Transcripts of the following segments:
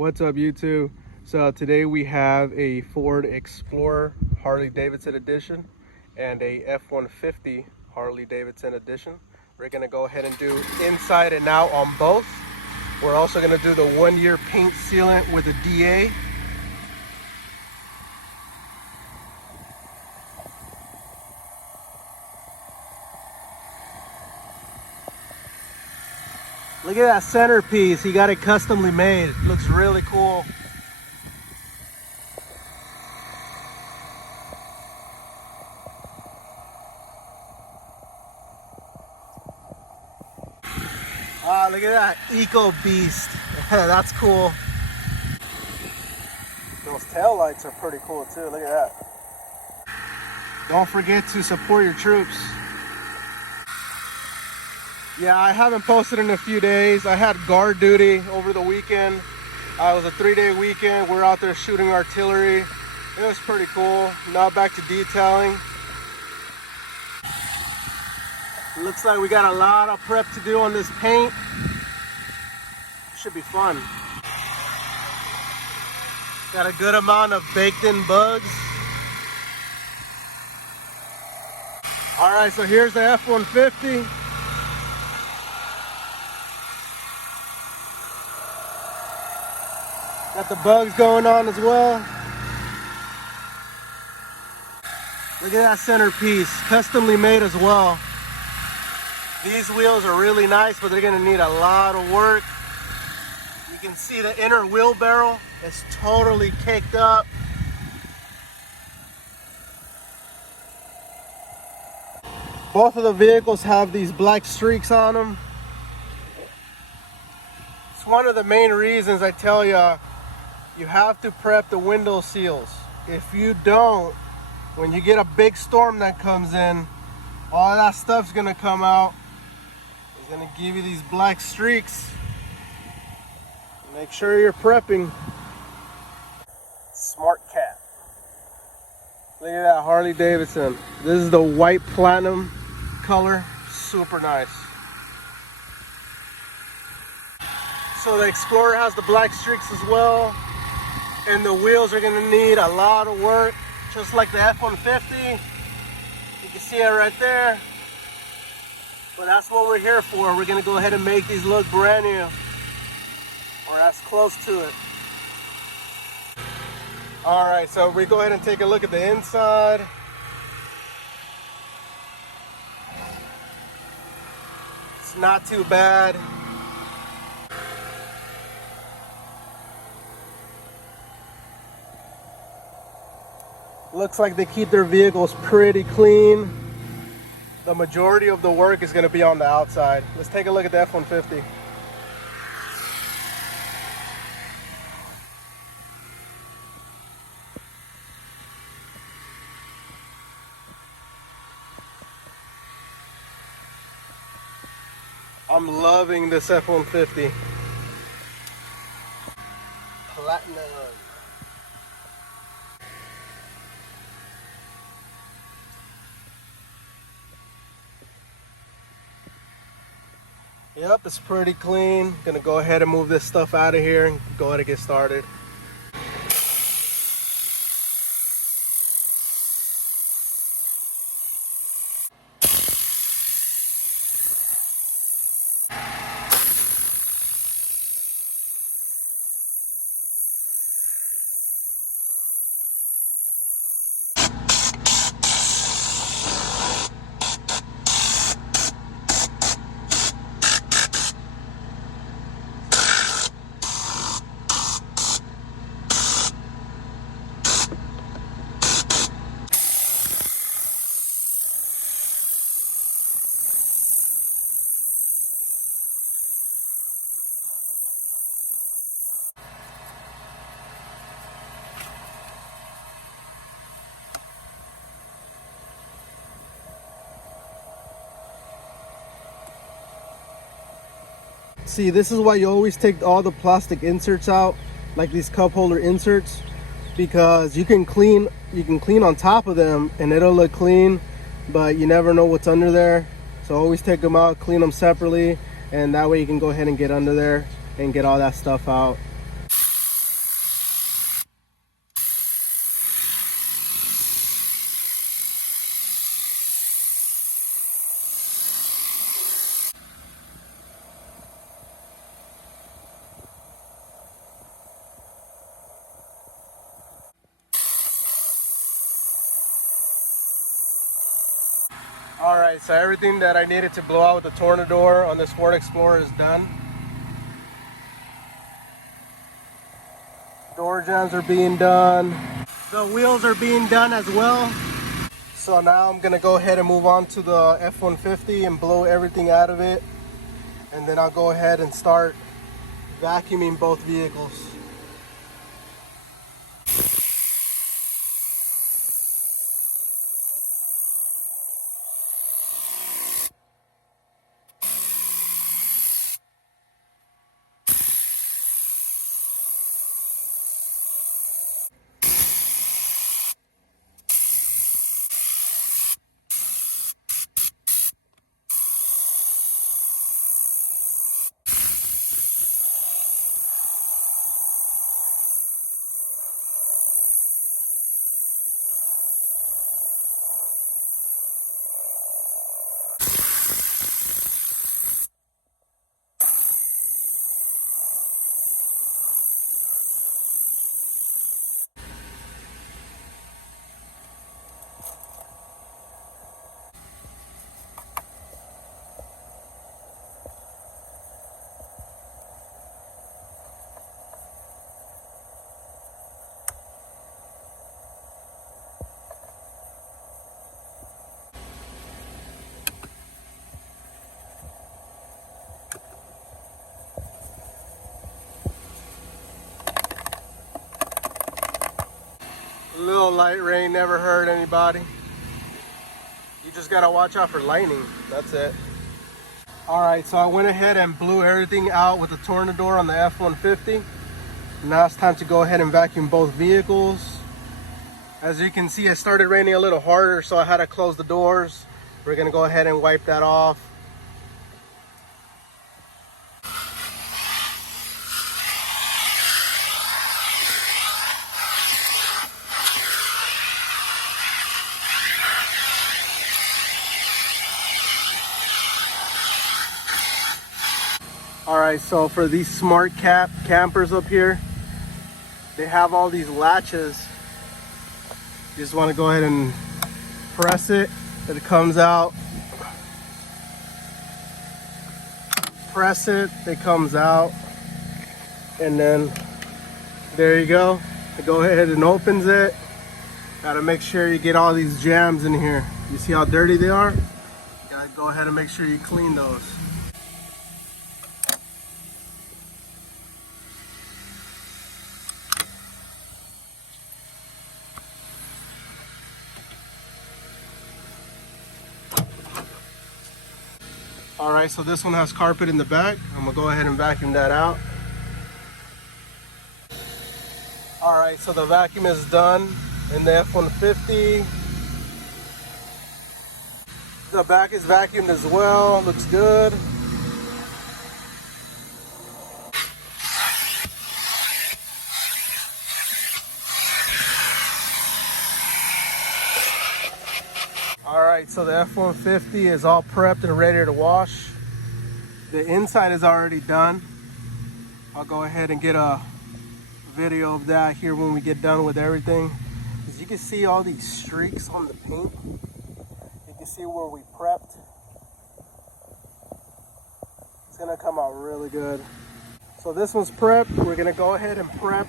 What's up, YouTube? So today we have a Ford Explorer Harley-Davidson edition and a F-150 Harley-Davidson edition. We're gonna go ahead and do inside and out on both. We're also gonna do the 1-year paint sealant with a DA. Look at that centerpiece. He got it customly made. It looks really cool. Ah, look at that Eco Beast. That's cool. Those tail lights are pretty cool too. Look at that. Don't forget to support your troops. Yeah, I haven't posted in a few days. I had guard duty over the weekend. It was a 3-day weekend. We're out there shooting artillery. It was pretty cool. Now back to detailing. Looks like we got a lot of prep to do on this paint. Should be fun. Got a good amount of baked in bugs. All right, so here's the F-150. Got the bugs going on as well. Look at that centerpiece, customly made as well. These wheels are really nice, but they're gonna need a lot of work. You can see the inner wheel barrel is totally caked up. Both of the vehicles have these black streaks on them. It's one of the main reasons I tell you, you have to prep the window seals. If you don't, when you get a big storm that comes in, all that stuff's gonna come out. It's gonna give you these black streaks. Make sure you're prepping. Smart Cat. Look at that Harley-Davidson. This is the white platinum color, super nice. So the Explorer has the black streaks as well. And the wheels are gonna need a lot of work, just like the F-150. You can see it right there. But that's what we're here for. We're gonna go ahead and make these look brand new, or as close to it. All right, so we go ahead and take a look at the inside. It's not too bad. Looks like they keep their vehicles pretty clean. The majority of the work is going to be on the outside. Let's take a look at the F-150. I'm loving this F-150. Platinum. Yep, it's pretty clean. Gonna go ahead and move this stuff out of here and go ahead and get started. See, this is why you always take all the plastic inserts out, like these cup holder inserts, because you can clean on top of them and it'll look clean, but you never know what's under there. So always take them out, clean them separately, and that way you can go ahead and get under there and get all that stuff out. All right, so everything that I needed to blow out with the Tornador on this Ford Explorer is done. Door jambs are being done. The wheels are being done as well. So now I'm gonna go ahead and move on to the F-150 and blow everything out of it. And then I'll go ahead and start vacuuming both vehicles. A little light rain never hurt anybody. You just gotta watch out for lightning, that's it. All right, so I went ahead and blew everything out with the Tornador on the F-150. Now it's time to go ahead and vacuum both vehicles. As you can see, it started raining a little harder, so I had to close the doors. We're gonna go ahead and wipe that off. All right, so for these smart campers up here, they have all these latches. You just want to go ahead and press it, it comes out. Press it, it comes out. And then there you go. It go ahead and opens it. Gotta make sure you get all these jams in here. You see how dirty they are? Gotta go ahead and make sure you clean those. All right, so this one has carpet in the back. I'm gonna go ahead and vacuum that out. All right, so the vacuum is done in the F-150. The back is vacuumed as well, looks good. All right, so the F-150 is all prepped and ready to wash. The inside is already done. I'll go ahead and get a video of that here when we get done with everything. As you can see all these streaks on the paint. You can see where we prepped. It's gonna come out really good. So this one's prepped. We're gonna go ahead and prep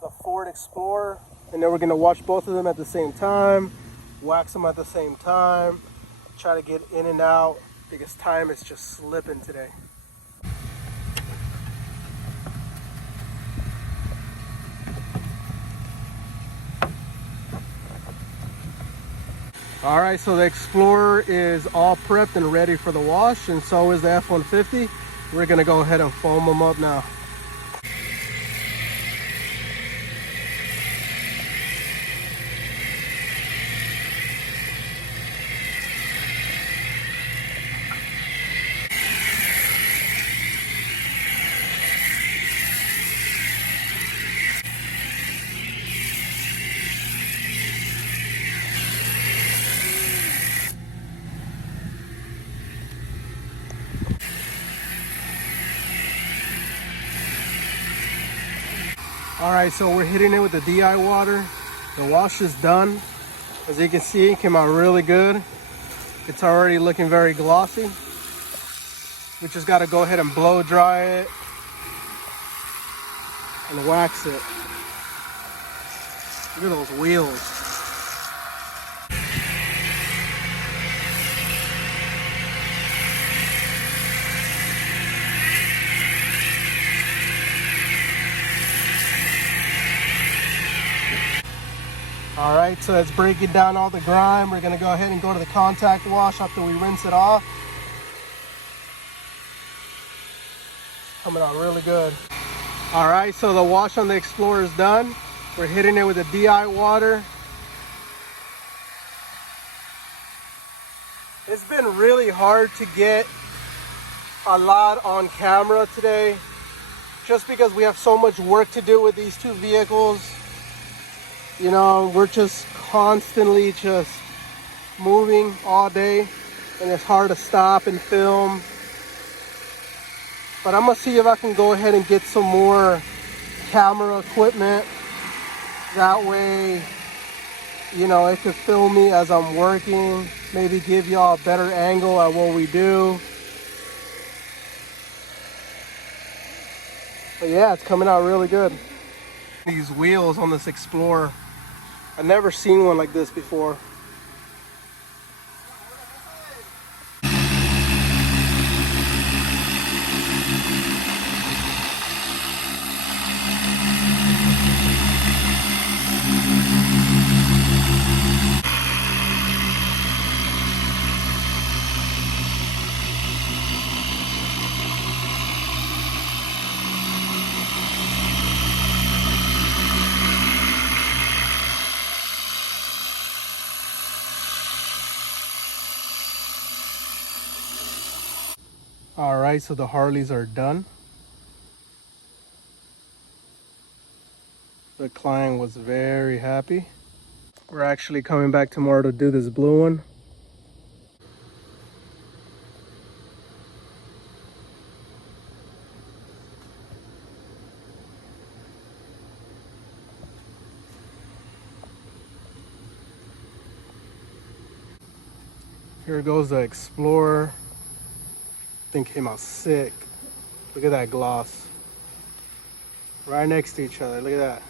the Ford Explorer, and then we're gonna wash both of them at the same time. Wax them at the same time, try to get in and out because time is just slipping today. All right, so the Explorer is all prepped and ready for the wash, and so is the F-150. We're gonna go ahead and foam them up now. All right, so we're hitting it with the DI water. The wash is done. As you can see, it came out really good. It's already looking very glossy. We just got to go ahead and blow dry it and wax it. Look at those wheels. All right, so it's breaking down all the grime. We're gonna go ahead and go to the contact wash after we rinse it off. Coming out really good. All right, so the wash on the Explorer is done. We're hitting it with the DI water. It's been really hard to get a lot on camera today, just because we have so much work to do with these two vehicles. You know, we're just constantly just moving all day, and it's hard to stop and film. But I'm gonna see if I can go ahead and get some more camera equipment. That way, you know, it could film me as I'm working, maybe give y'all a better angle at what we do. But yeah, it's coming out really good. These wheels on this Explorer, I've never seen one like this before. All right, so the Harleys are done. The client was very happy. We're actually coming back tomorrow to do this blue one. Here goes the Explorer. Thing came out sick. Look at that gloss. Right next to each other, look at that.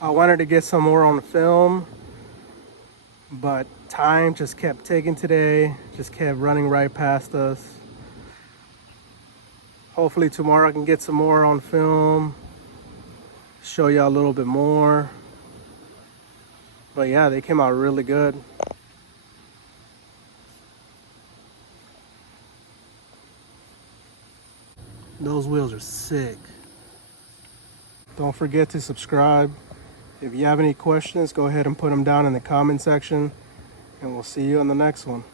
I wanted to get some more on film, but time just kept ticking today, just kept running right past us. Hopefully tomorrow I can get some more on film, show you a little bit more. But yeah, they came out really good. Those wheels are sick. Don't forget to subscribe. If you have any questions, go ahead and put them down in the comment section, and we'll see you on the next one.